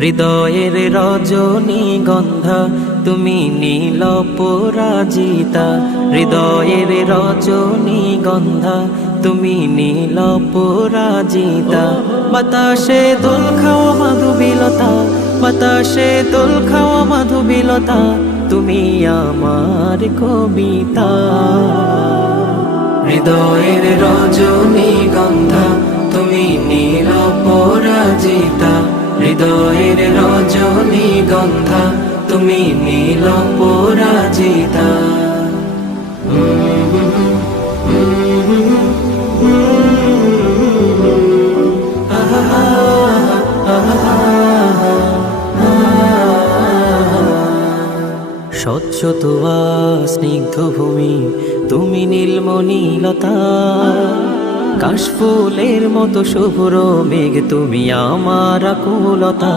হৃদয়ের রজনীগন্ধা তুমি নীল পরাজিতা, হৃদয়ের রজনীগন্ধা তুমি নীল পরাজিতা। বাতাসে দোল খাওয়া মাধুবিলতা, বাতাসে দোল খাওয়া মাধুবিলতা, তুমি আমার কবিতা। হৃদয়ের রজনীগন্ধা তুমি নীল পরাজিতা, হৃদয়ের রজনীগন্ধা তুমি নীল পরাজিতা। স্বচ্ছ তোয়া স্নিগ্ধ ভূমি তুমি নীলমণিলতা, কাশফুলের মতো শুভ্র মেঘ তুমি আমার আকুলতা।